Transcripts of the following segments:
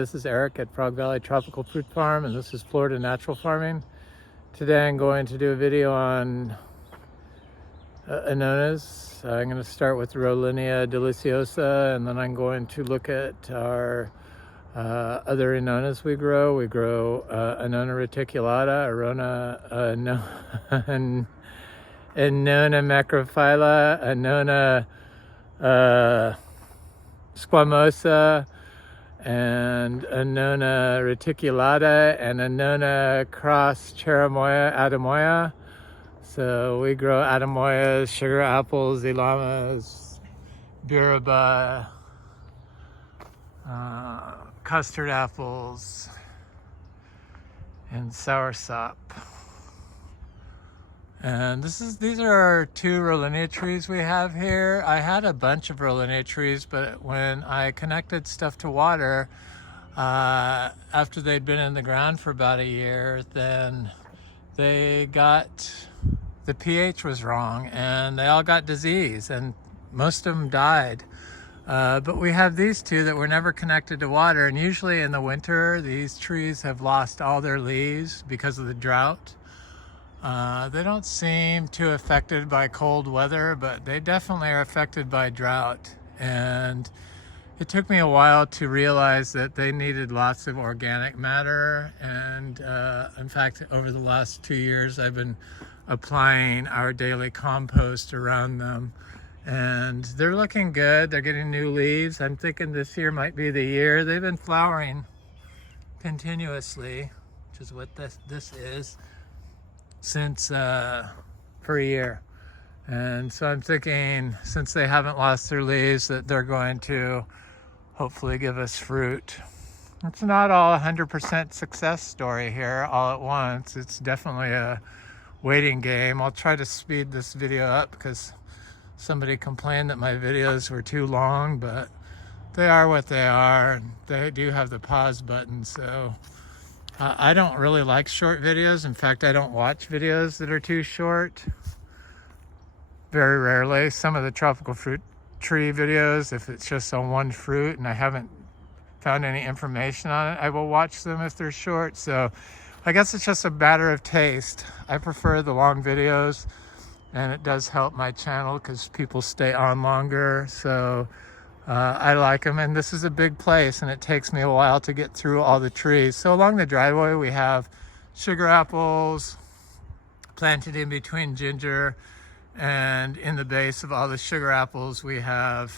This is Eric at Frog Valley Tropical Fruit Farm, and this is Florida Natural Farming. Today I'm going to do a video on Annonas. I'm going to start with Rollinia deliciosa, and then I'm going to look at our other Annonas we grow. We grow Annona reticulata, Annona macrophylla, Annona squamosa, and Annona reticulata, and Annona cross cherimoya, Atemoya. So we grow Atemoyas, sugar apples, Ilamas, Biriba, custard apples, and Soursop. And these are our two Rollinia trees we have here. I had a bunch of Rollinia trees, but when I connected stuff to water, after they'd been in the ground for about a year, then the pH was wrong and they all got disease and most of them died. But we have these two that were never connected to water, and usually in the winter, these trees have lost all their leaves because of the drought. They don't seem too affected by cold weather, but they definitely are affected by drought. And it took me a while to realize that they needed lots of organic matter. And in fact, over the last 2 years, I've been applying our daily compost around them. And they're looking good. They're getting new leaves. I'm thinking this year might be the year. They've been flowering continuously, which is what this is, since for a year. And so I'm thinking, since they haven't lost their leaves, that they're going to hopefully give us fruit. It's not all 100% success story here all at once. It's definitely a waiting game. I'll try to speed this video up because somebody complained that my videos were too long, but they are what they are. They do have the pause button, so I don't really like short videos. In fact, I don't watch videos that are too short. Very rarely. Some of the tropical fruit tree videos, if it's just on one fruit and I haven't found any information on it, I will watch them if they're short. So I guess it's just a matter of taste. I prefer the long videos, and it does help my channel because people stay on longer. So I like them, and this is a big place and it takes me a while to get through all the trees. So along the driveway we have sugar apples planted in between ginger, and in the base of all the sugar apples we have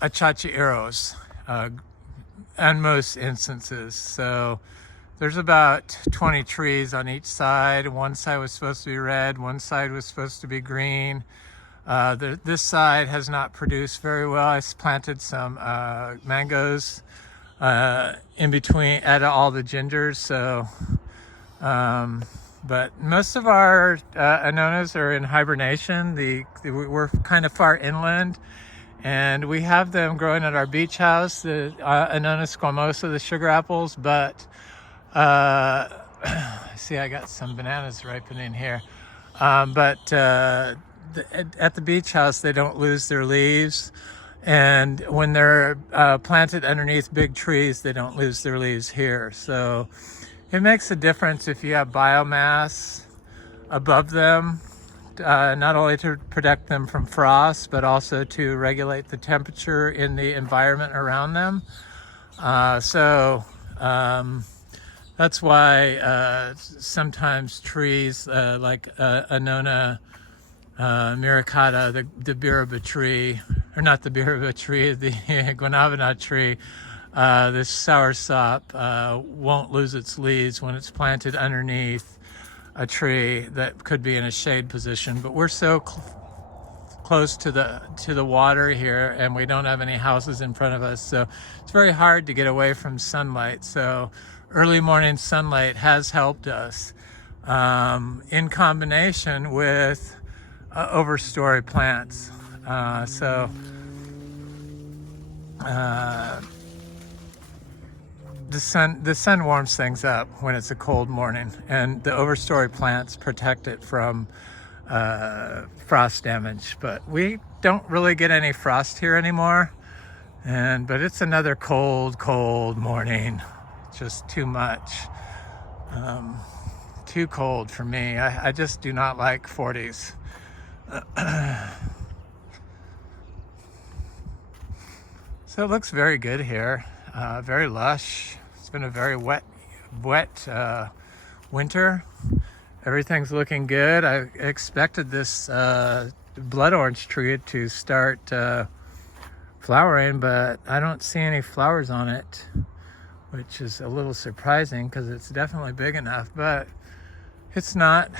achachieros in most instances. So there's about 20 trees on each side. One side was supposed to be red, one side was supposed to be green. This side has not produced very well. I planted some mangoes in between at all the gingers. So, but most of our Annonas are in hibernation. We're kind of far inland, and we have them growing at our beach house, the Annona Squamosha, the sugar apples. But see, I got some bananas ripening here. At the beach house, they don't lose their leaves, and when they're planted underneath big trees, they don't lose their leaves here. So it makes a difference if you have biomass above them, not only to protect them from frost, but also to regulate the temperature in the environment around them. That's why sometimes trees like Annona muricata, the Biriba tree, or not the Biriba tree, the Guanabana tree, this Soursop won't lose its leaves when it's planted underneath a tree that could be in a shade position. But we're so close to the water here, and we don't have any houses in front of us, so it's very hard to get away from sunlight. So early morning sunlight has helped us, in combination with overstory plants. The sun warms things up when it's a cold morning, and the overstory plants protect it from frost damage. But we don't really get any frost here anymore. But it's another cold morning. Just too much. Too cold for me. I just do not like 40s. So it looks very good here. Very lush. It's been a very wet winter. Everything's looking good. I expected this blood orange tree to start flowering, but I don't see any flowers on it, which is a little surprising because it's definitely big enough, but it's not.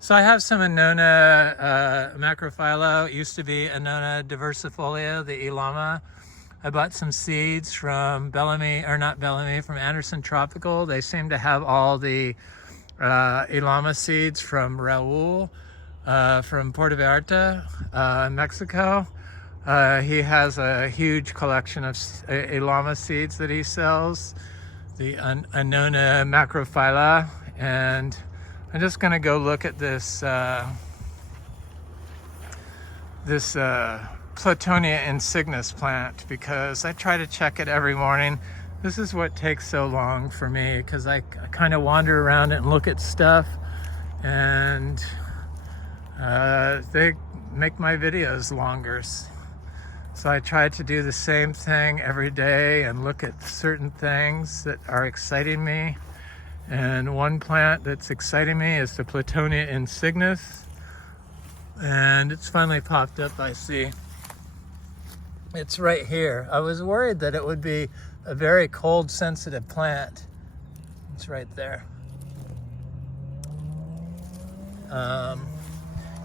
So I have some Annona macrophylla. It used to be Annona diversifolia, the Ilama. I bought some seeds from from Anderson Tropical. They seem to have all the Ilama seeds from Raul from Puerto Vallarta, Mexico. He has a huge collection of Ilama seeds that he sells, the Annona macrophylla, and I'm just going to go look at this Platonia insignis plant because I try to check it every morning. This is what takes so long for me because I kind of wander around and look at stuff, and they make my videos longer. So I try to do the same thing every day and look at certain things that are exciting me. And one plant that's exciting me is the Platonia insignis. And it's finally popped up, I see. It's right here. I was worried that it would be a very cold sensitive plant. It's right there.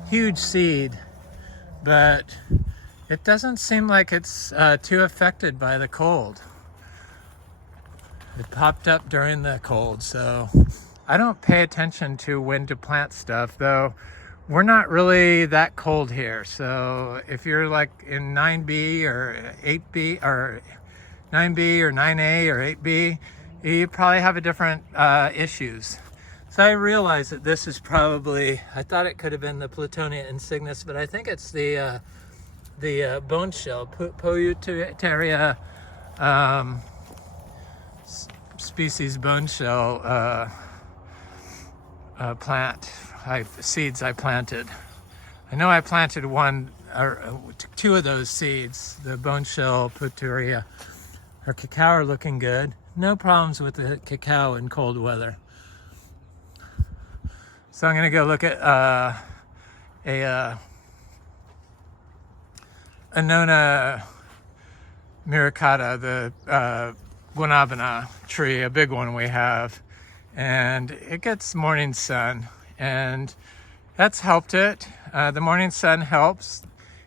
Huge seed, but it doesn't seem like it's too affected by the cold. It popped up during the cold, so I don't pay attention to when to plant stuff, though. We're not really that cold here, so if you're like in 9B or 8B or 9B or 9A or 8B, you probably have a different issues. So I realize that this is probably, I thought it could have been the Platonia insignis, but I think it's the bone shell, Poiuteria species bone shell plant. Seeds I planted. I know I planted two of those seeds. The bone shell Poiuteria. Our cacao are looking good. No problems with the cacao in cold weather. So I'm gonna go look at Annona muricata, the Guanabana tree, a big one we have, and it gets morning sun, and that's helped it. The morning sun helps.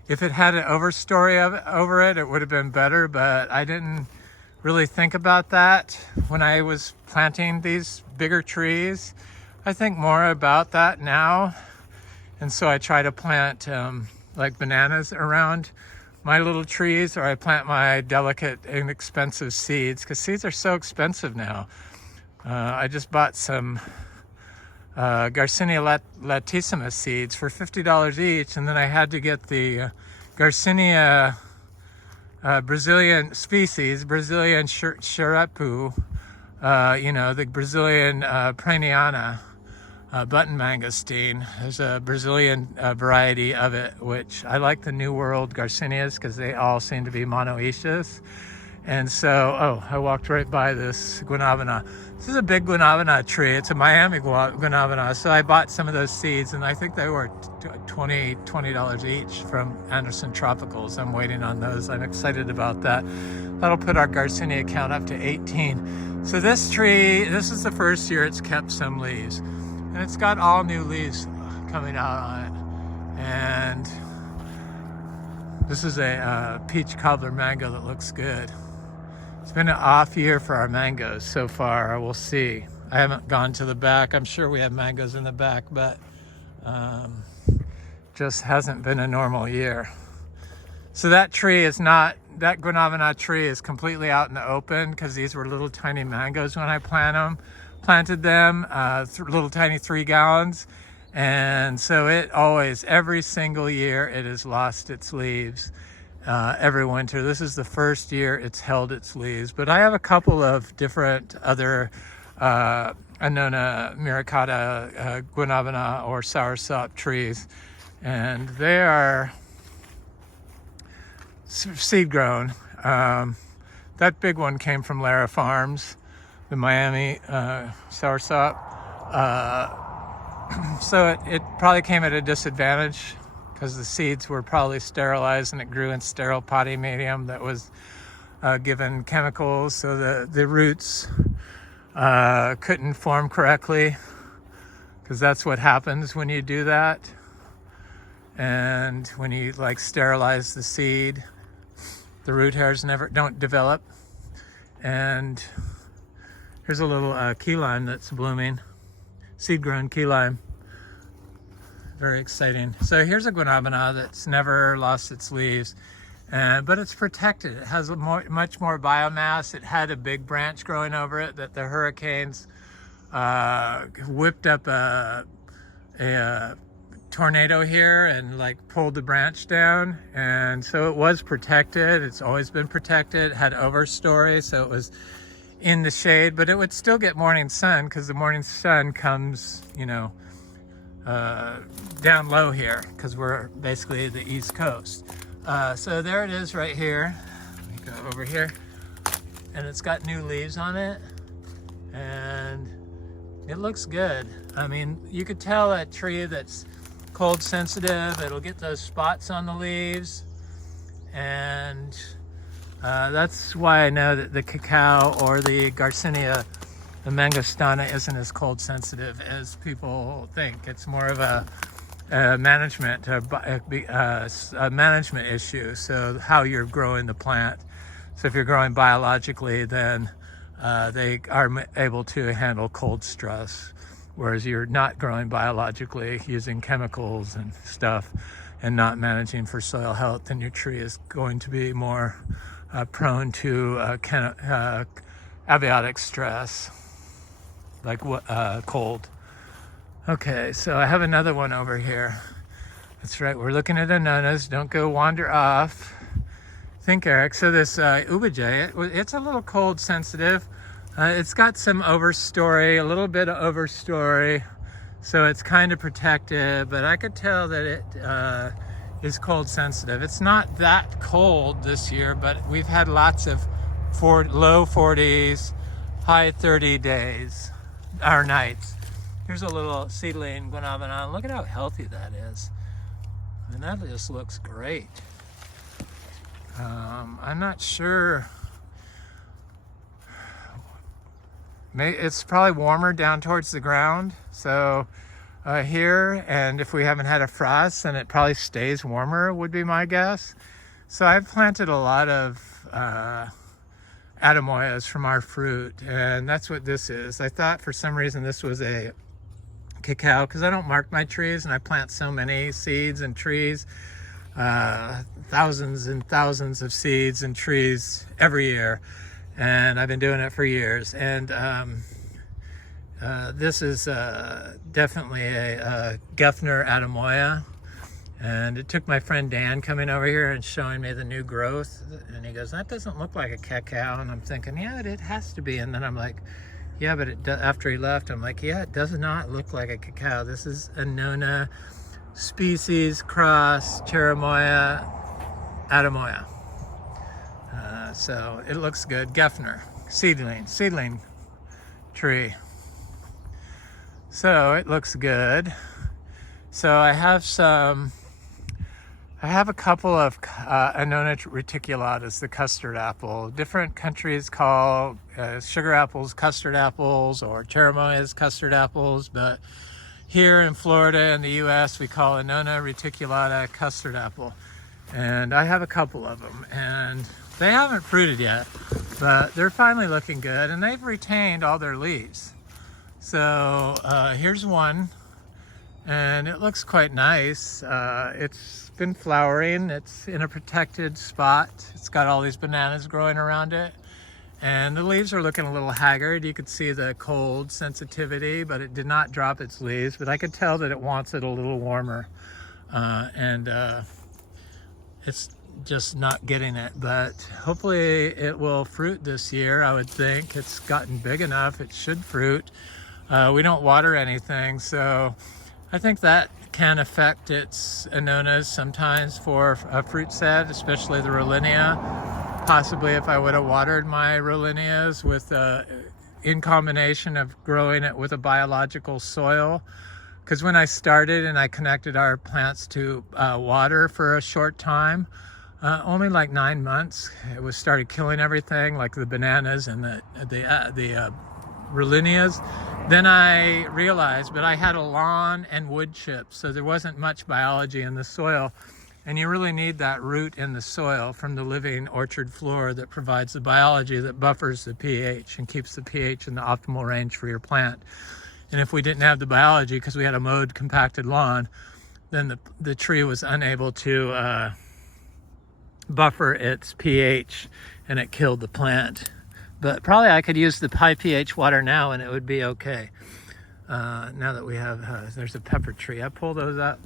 If it had an overstory over it, it would have been better, but I didn't really think about that when I was planting these bigger trees. I think more about that now, and so I try to plant like bananas around my little trees, or I plant my delicate, inexpensive seeds, because seeds are so expensive now. I just bought some Garcinia latissima seeds for $50 each, and then I had to get the Garcinia Brazilian species, Brazilian xerapu, the Brazilian Praniana button mangosteen. There's a Brazilian variety of it, which I like the New World Garcinias because they all seem to be monoecious. And so, I walked right by this Guanabana. This is a big Guanabana tree. It's a Miami Guanabana. So I bought some of those seeds, and I think they were $20 each from Anderson Tropicals. I'm waiting on those. I'm excited about that. That'll put our Garcinia count up to 18. So this tree, this is the first year it's kept some leaves. And it's got all new leaves coming out on it. And this is a peach cobbler mango that looks good. It's been an off year for our mangoes so far. We'll see. I haven't gone to the back. I'm sure we have mangoes in the back, but just hasn't been a normal year. So that tree is not, that Guanabana tree is completely out in the open because these were little tiny mangoes when I planted them, little tiny 3 gallons. And so it always, every single year, it has lost its leaves. every winter. This is the first year it's held its leaves, but I have a couple of different other Annona muricata, Guanabana, or Soursop trees, and they are seed grown. That big one came from Lara Farms, the Miami Soursop. So it probably came at a disadvantage because the seeds were probably sterilized and it grew in sterile potting medium that was given chemicals, so the roots couldn't form correctly, because that's what happens when you do that. And when you like sterilize the seed, the root hairs don't develop. And here's a little key lime that's blooming, seed-grown key lime. Very exciting. So here's a Guanabana that's never lost its leaves, but it's protected. It has much more biomass. It had a big branch growing over it that the hurricanes whipped up a tornado here and like pulled the branch down, and so it was protected. It's always been protected. It had overstory, so it was in the shade, but it would still get morning sun because the morning sun comes, you know, down low here because we're basically the East Coast. So there it is right here. Let me go over here, and it's got new leaves on it, and it looks good. I mean, you could tell a tree that's cold sensitive, it'll get those spots on the leaves, and that's why I know that the cacao or the Garcinia, the mangostana, isn't as cold sensitive as people think. It's more of a management issue, so how you're growing the plant. So if you're growing biologically, then they are able to handle cold stress, whereas you're not growing biologically, using chemicals and stuff and not managing for soil health, then your tree is going to be more prone to abiotic stress, like cold. Okay, so I have another one over here. That's right, we're looking at Annonas. Don't go wander off. Think, Eric. So this ubijay, it's a little cold sensitive. It's got some overstory, a little bit of overstory, so it's kind of protected, but I could tell that it is cold sensitive. It's not that cold this year, but we've had lots of low 40s, high 30 days, or nights. Here's a little seedling Guanabana. Look at how healthy that is. I mean, that just looks great. I'm not sure. It's probably warmer down towards the ground. So here, and if we haven't had a frost, then it probably stays warmer, would be my guess. So I've planted a lot of Atemoyas from our fruit, and that's what this is. I thought for some reason this was a cacao because I don't mark my trees, and I plant so many seeds and trees, thousands and thousands of seeds and trees every year, and I've been doing it for years. And this is definitely a Gefner Atemoya, and it took my friend Dan coming over here and showing me the new growth, and he goes, that doesn't look like a cacao, and I'm thinking, yeah, it has to be. And then I'm like, yeah, but after he left, I'm like, yeah, it does not look like a cacao. This is Annona species cross cherimoya Atemoya. So it looks good. Gefner, seedling tree. So it looks good. So I have a couple of Annona reticulatas, the custard apple. Different countries call sugar apples custard apples, or cherimoyas custard apples, but here in Florida and the US we call Annona reticulata custard apple. And I have a couple of them, and they haven't fruited yet, but they're finally looking good, and they've retained all their leaves. So here's one, and it looks quite nice. It's been flowering. It's in a protected spot. It's got all these bananas growing around it, and the leaves are looking a little haggard. You could see the cold sensitivity, but it did not drop its leaves, but I could tell that it wants it a little warmer. It's just not getting it, but hopefully it will fruit this year. I would think it's gotten big enough, it should fruit. We don't water anything, so I think that can affect its Annonas sometimes for a fruit set, especially the Rollinia. Possibly if I would have watered my Rollinias with in combination of growing it with a biological soil. Because when I started and I connected our plants to water for a short time, only like 9 months, it was started killing everything, like the bananas and the Rollinias. Then I realized, but I had a lawn and wood chips, so there wasn't much biology in the soil. And you really need that root in the soil from the living orchard floor that provides the biology that buffers the pH and keeps the pH in the optimal range for your plant. And if we didn't have the biology, because we had a mowed, compacted lawn, then the tree was unable to buffer its pH, and it killed the plant. But probably I could use the high pH water now and it would be okay. Now that we have, there's a pepper tree. I pull those up.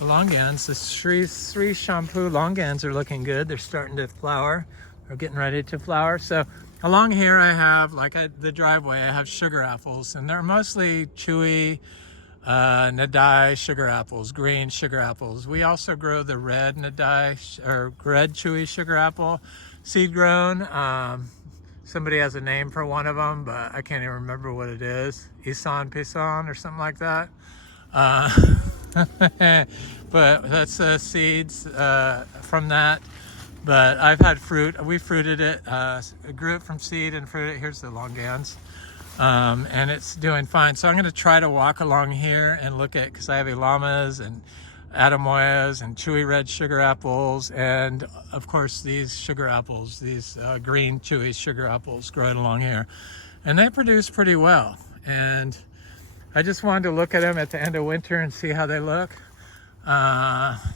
The longans, the Sri shampoo longans are looking good. They're starting to flower. They're getting ready to flower. So along here I have, like the driveway, I have sugar apples, and they're mostly chewy Nadai sugar apples, green sugar apples. We also grow the red Nadai, or red chewy sugar apple, seed grown. Somebody has a name for one of them, but I can't even remember what it is. Isan Pisan or something like that. But that's seeds from that. But I've had fruit. We fruited it, grew it from seed and fruited it. Here's the longans. And it's doing fine. So I'm going to try to walk along here and look at, because I have Ilamas and Atemoyas and chewy red sugar apples, and of course these sugar apples, these green chewy sugar apples growing along here, and they produce pretty well. And I just wanted to look at them at the end of winter and see how they look.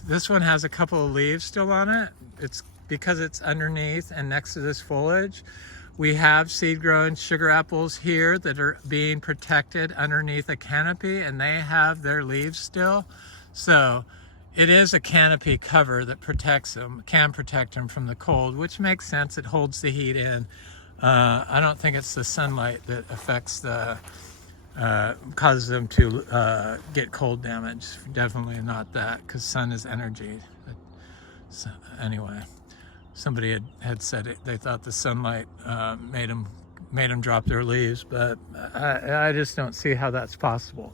This one has a couple of leaves still on it. It's because it's underneath and next to this foliage. We have seed-grown sugar apples here that are being protected underneath a canopy, and they have their leaves still. So it is a canopy cover that protects them, can protect them from the cold, which makes sense. It holds the heat in. I don't think it's the sunlight that affects the, causes them to get cold damage. Definitely not that, because sun is energy. So anyway. Somebody had said it, they thought the sunlight made them drop their leaves, but I just don't see how that's possible,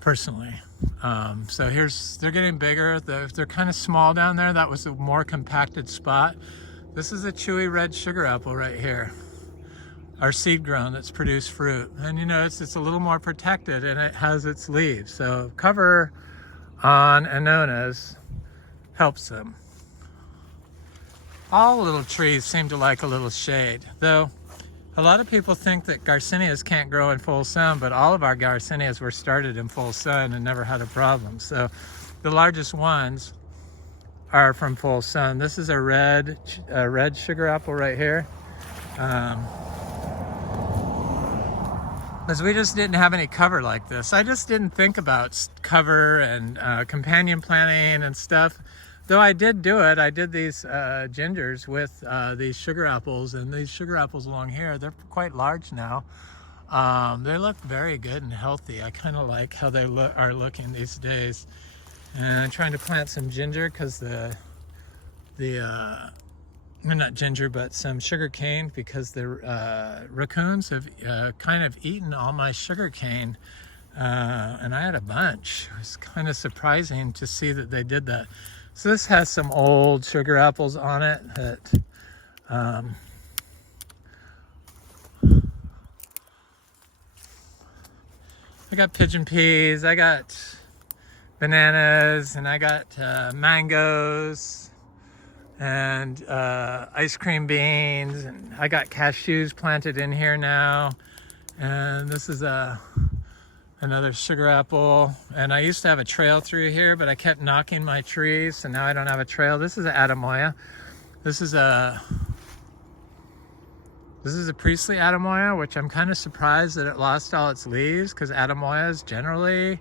personally. So they're getting bigger. They're kind of small down there. That was a more compacted spot. This is a chewy red sugar apple right here. Our seed grown that's produced fruit. And you know, it's a little more protected and it has its leaves. So cover on Annonas helps them. All little trees seem to like a little shade, though a lot of people think that Garcinias can't grow in full sun, but all of our Garcinias were started in full sun and never had a problem. So the largest ones are from full sun. This is a red sugar apple right here. Because we just didn't have any cover like this. I just didn't think about cover and companion planting and stuff. Though I did do it. I did these gingers with these sugar apples, and these sugar apples along here, they're quite large now. They look very good and healthy. I kind of like how they are looking these days. And I'm trying to plant some ginger because not ginger, but some sugar cane, because the raccoons have kind of eaten all my sugar cane. And I had a bunch. It was kind of surprising to see that they did that. So this has some old sugar apples on it that I got pigeon peas, I got bananas, and I got mangoes, and ice cream beans, and I got cashews planted in here now. And this is another sugar apple, and I used to have a trail through here, but I kept knocking my trees, so now I don't have a trail. This is an Atemoya. This is a priestly Atemoya, which I'm kind of surprised that it lost all its leaves, because Atemoyas generally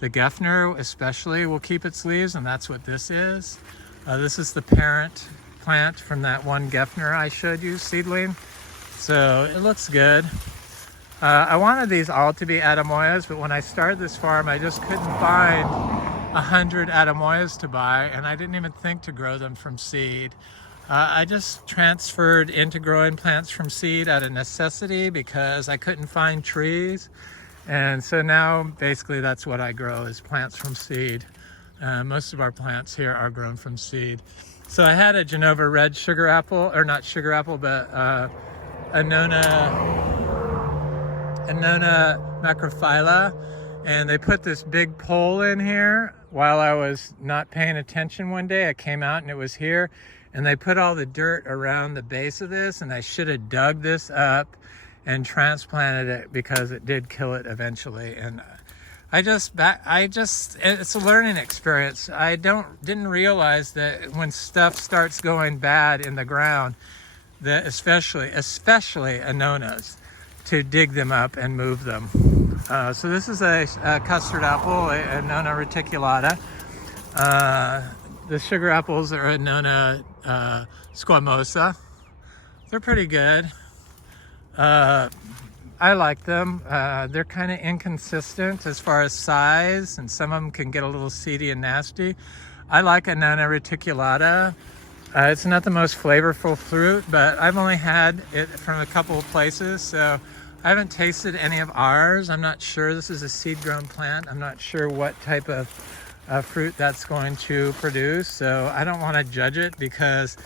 The Gefner especially will keep its leaves, and that's what this is. This is the parent plant from that one Gefner I showed you, seedling. So it looks good. I wanted these all to be Atemoyas, but when I started this farm, I just couldn't find 100 Atemoyas to buy, and I didn't even think to grow them from seed. I just transferred into growing plants from seed out of necessity because I couldn't find trees. And so now basically that's what I grow, is plants from seed. Most of our plants here are grown from seed. So I had a Genova red sugar apple, or not sugar apple, but Annona macrophylla. And they put this big pole in here while I was not paying attention one day. I came out and it was here. And they put all the dirt around the base of this, and I should have dug this up and transplanted it because it did kill it eventually. And it's a learning experience. I didn't realize that when stuff starts going bad in the ground, that especially Annonas, to dig them up and move them. So this is a custard apple, Annona reticulata. The sugar apples are Annona Squamosha. They're pretty good. I like them. They're kind of inconsistent as far as size, and some of them can get a little seedy and nasty. I like Annona reticulata. It's not the most flavorful fruit, but I've only had it from a couple of places, so I haven't tasted any of ours. I'm not sure. This is a seed-grown plant. I'm not sure what type of fruit that's going to produce, so I don't want to judge it because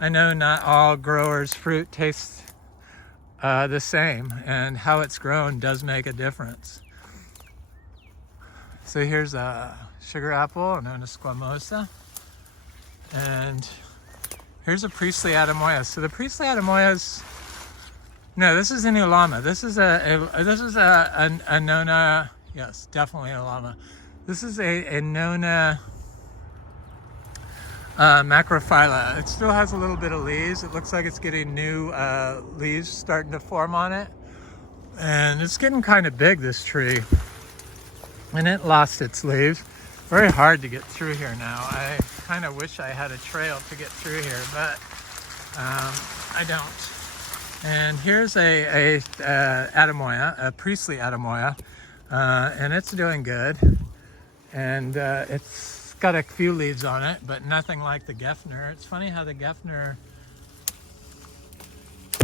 I know not all growers' fruit tastes the same, and how it's grown does make a difference. So here's a sugar apple, Annona Squamosha, and here's a priestly Atemoya. So the priestly Atemoyas, no, this is an Ilama. This is an Annona, yes, definitely Ilama. This is a Annona macrophylla. It still has a little bit of leaves. It looks like it's getting new leaves starting to form on it. And it's getting kind of big, this tree. And it lost its leaves. Very hard to get through here now. I kind of wish I had a trail to get through here, but I don't. And here's a Atemoya, a priestly Atemoya, and it's doing good. And it's got a few leaves on it, but nothing like the Gefner. It's funny how the Gefner,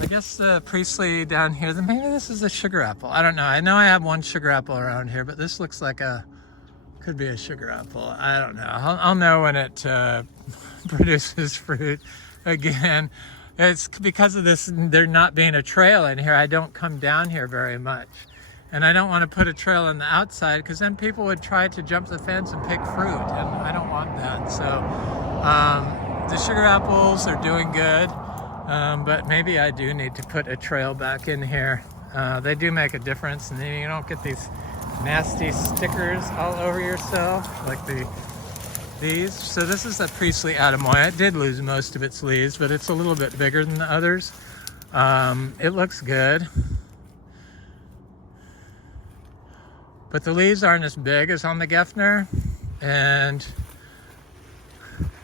I guess the priestly down here, then maybe this is a sugar apple. I don't know. I know I have one sugar apple around here, but this looks like could be a sugar apple. I don't know. I'll know when it produces fruit again. It's because of this, there not being a trail in here, I don't come down here very much. And I don't want to put a trail on the outside because then people would try to jump the fence and pick fruit, and I don't want that. So the sugar apples are doing good, but maybe I do need to put a trail back in here. They do make a difference, and then you don't get these nasty stickers all over yourself like these. So this is a priestly Atemoya. It did lose most of its leaves, but it's a little bit bigger than the others. It looks good. But the leaves aren't as big as on the Gefner.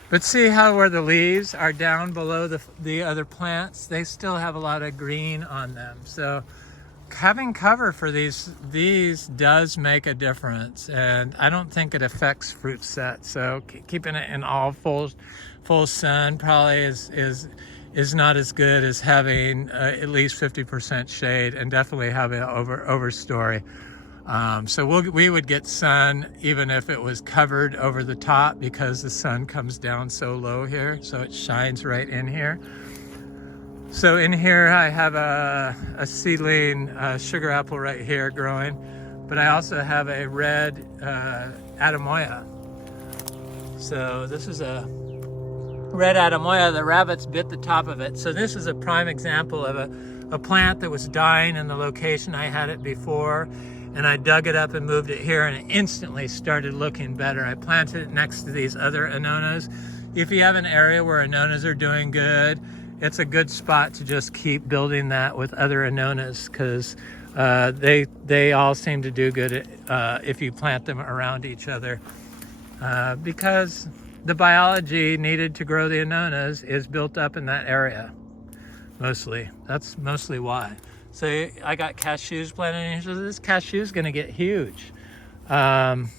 But see how where the leaves are down below the other plants, they still have a lot of green on them. So having cover for these does make a difference, and I don't think it affects fruit set. So keeping it in all full sun probably is not as good as having at least 50% shade, and definitely having an overstory. So we would get sun even if it was covered over the top, because the sun comes down so low here, so it shines right in here. So in here I have a seedling sugar apple right here growing, but I also have a red Atemoya. So this is a red Atemoya. The rabbits bit the top of it. So this is a prime example of a plant that was dying in the location I had it before. And I dug it up and moved it here, and it instantly started looking better. I planted it next to these other Annonas. If you have an area where Annonas are doing good, it's a good spot to just keep building that with other Annonas, because They all seem to do good if you plant them around each other, because the biology needed to grow the annonas is built up in that area, mostly. That's mostly why. So I got cashews planted in here, so this cashew is going to get huge. But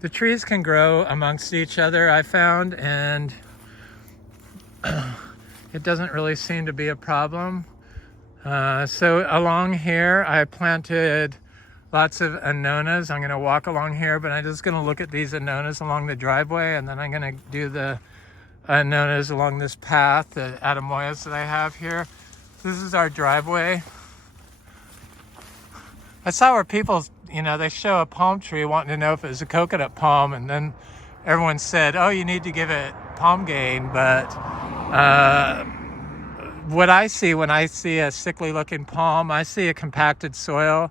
the trees can grow amongst each other, I found, and it doesn't really seem to be a problem. So along here, I planted lots of annonas. I'm going to walk along here, but I'm just going to look at these annonas along the driveway, and then I'm going to do the annonas along this path, the Atemoyas that I have here. This is our driveway. I saw where people, they show a palm tree wanting to know if it was a coconut palm, and then everyone said, oh, you need to give it palm gain. But what I see when I see a sickly looking palm, I see a compacted soil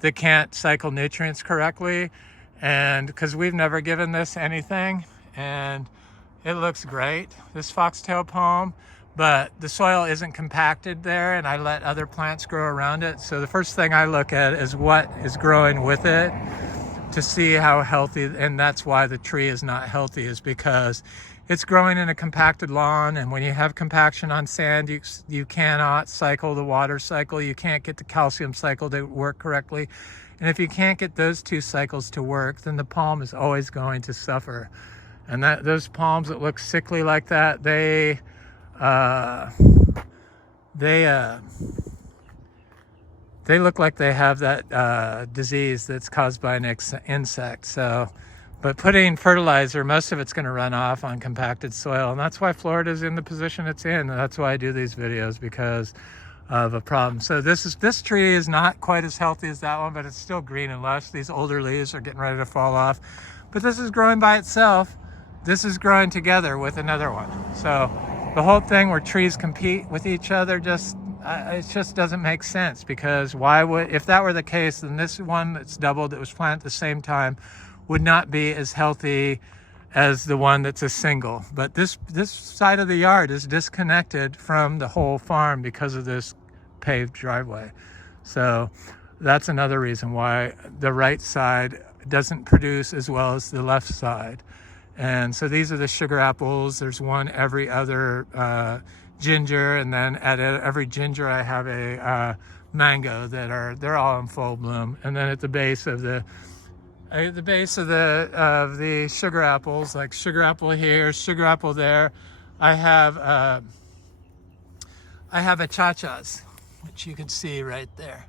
that can't cycle nutrients correctly. And because we've never given this anything, and it looks great, this foxtail palm, but the soil isn't compacted there, and I let other plants grow around it. So the first thing I look at is what is growing with it to see how healthy, and that's why the tree is not healthy, is because it's growing in a compacted lawn, and when you have compaction on sand, you cannot cycle the water cycle, you can't get the calcium cycle to work correctly. And if you can't get those two cycles to work, then the palm is always going to suffer. And those palms that look sickly like that, they look like they have that disease that's caused by an insect. So, but putting fertilizer, most of it's going to run off on compacted soil, and that's why Florida's in the position it's in. And that's why I do these videos, because of a problem. So this tree is not quite as healthy as that one, but it's still green and lush. These older leaves are getting ready to fall off, but this is growing by itself. This is growing together with another one. So the whole thing where trees compete with each other, it just doesn't make sense, because if that were the case, then this one that's doubled, that was planted at the same time, would not be as healthy as the one that's a single. But this side of the yard is disconnected from the whole farm because of this paved driveway. So that's another reason why the right side doesn't produce as well as the left side. And so these are the sugar apples. There's one every other ginger, and then at every ginger I have a mango they're all in full bloom. And then at the base of the sugar apples, like sugar apple here, sugar apple there, I have achachas, which you can see right there.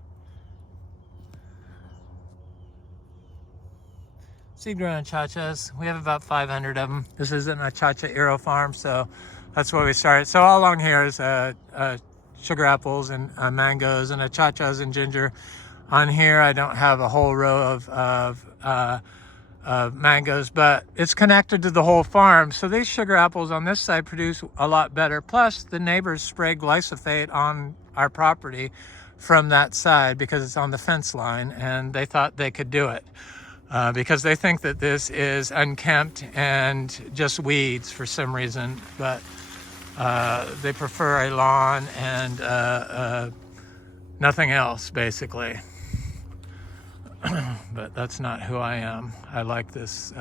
Seed grown achachas. We have about 500 of them. This is an achacha aero farm, so that's where we started. So all along here is sugar apples and mangoes and achachas and ginger. On here, I don't have a whole row of mangoes, but it's connected to the whole farm. So these sugar apples on this side produce a lot better. Plus, the neighbors spray glyphosate on our property from that side because it's on the fence line, and they thought they could do it. Because they think that this is unkempt and just weeds for some reason, but they prefer a lawn and nothing else, basically. But that's not who I am. I like this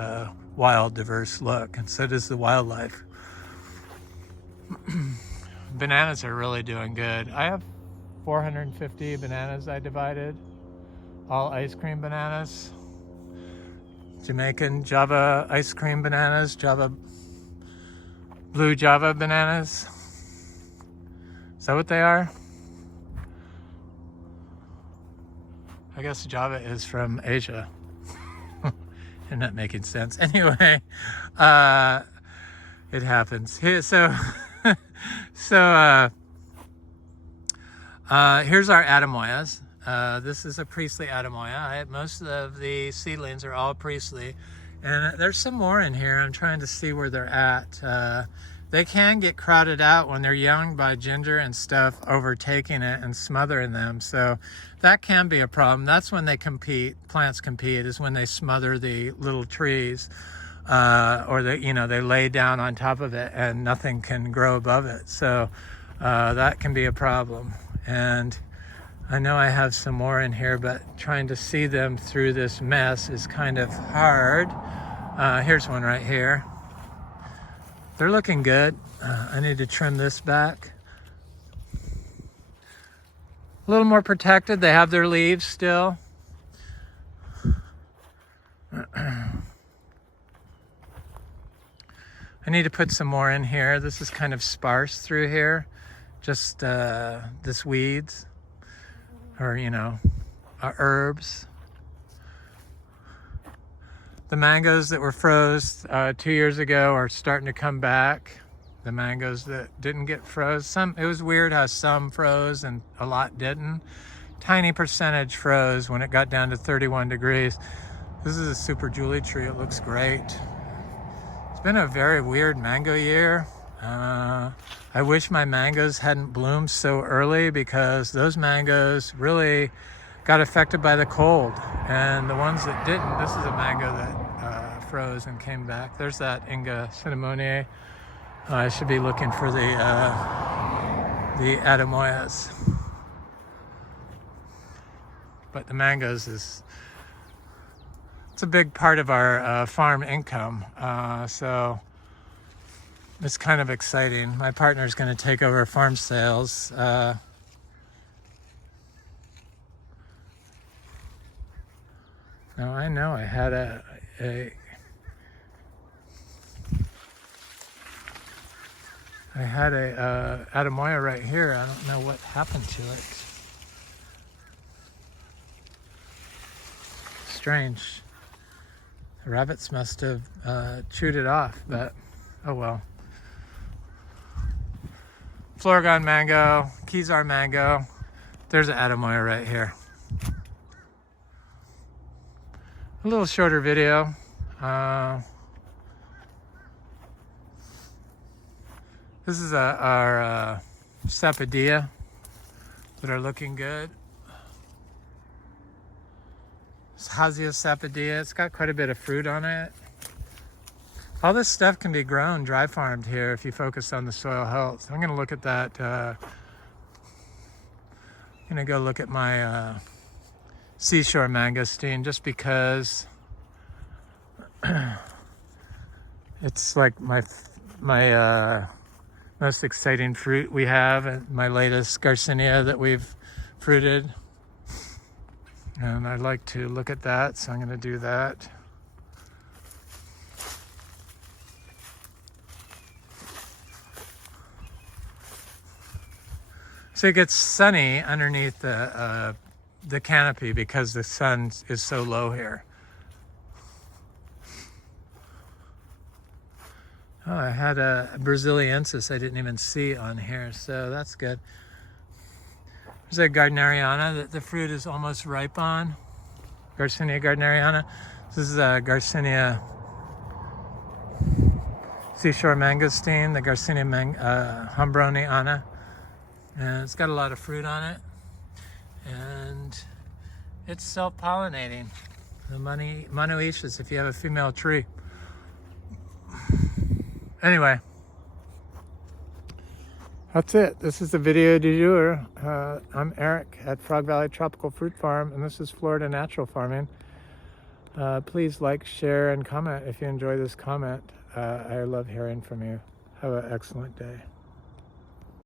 wild, diverse look, and so does the wildlife. Bananas are really doing good. I have 450 bananas I divided, all ice cream bananas. Jamaican Java ice cream bananas, blue Java bananas. Is that what they are? I guess Java is from Asia. Isn't that making sense? Anyway, it happens. Here's our Atemoyas. This is a priestly Atemoya. Most of the seedlings are all priestly, and there's some more in here. I'm trying to see where they're at. They can get crowded out when they're young by ginger and stuff overtaking it and smothering them, so that can be a problem. That's when they compete, plants compete, is when they smother the little trees, or they lay down on top of it and nothing can grow above it. So that can be a problem. And I know I have some more in here, but trying to see them through this mess is kind of hard. Here's one right here. They're looking good. I need to trim this back. A little more protected. They have their leaves still. I need to put some more in here. This is kind of sparse through here. Just this weeds, or herbs. The mangoes that were froze 2 years ago are starting to come back. The mangoes that didn't get froze, it was weird how some froze and a lot didn't. Tiny percentage froze when it got down to 31 degrees. This is a Super Julie tree. It looks great. It's been a very weird mango year. I wish my mangoes hadn't bloomed so early, because those mangoes really got affected by the cold. And the ones that didn't, this is a mango that froze and came back. There's that Inga cinnamoniae. I should be looking for the Atemoyas. But the mangoes it's a big part of our farm income. So it's kind of exciting. My partner's going to take over farm sales. Oh, I know I had a Atemoya right here. I don't know what happened to it. Strange. The rabbits must have chewed it off, but oh well. Florigon mango, Kezar mango. There's an Atemoya right here. A little shorter video. This is our sapodilla that are looking good. It's Hazia sapodilla. It's got quite a bit of fruit on it. All this stuff can be grown, dry farmed here if you focus on the soil health. I'm gonna look at that. I'm gonna go look at my seashore mangosteen, just because it's like my most exciting fruit we have, and my latest Garcinia that we've fruited. And I'd like to look at that, so I'm going to do that. So it gets sunny underneath the canopy because the sun is so low here. Oh, I had a Braziliensis I didn't even see on here, so that's good. There's a Gardneriana that the fruit is almost ripe on. Garcinia Gardneriana. This is a Garcinia seashore mangosteen, the Garcinia Humbroniana. And it's got a lot of fruit on it. And it's self-pollinating. The monoecious, if you have a female tree. Anyway, that's it. This is the video du jour. I'm Eric at Frog Valley Tropical Fruit Farm, and this is Florida Natural Farming. Please like, share, and comment if you enjoy this comment. I love hearing from you. Have an excellent day.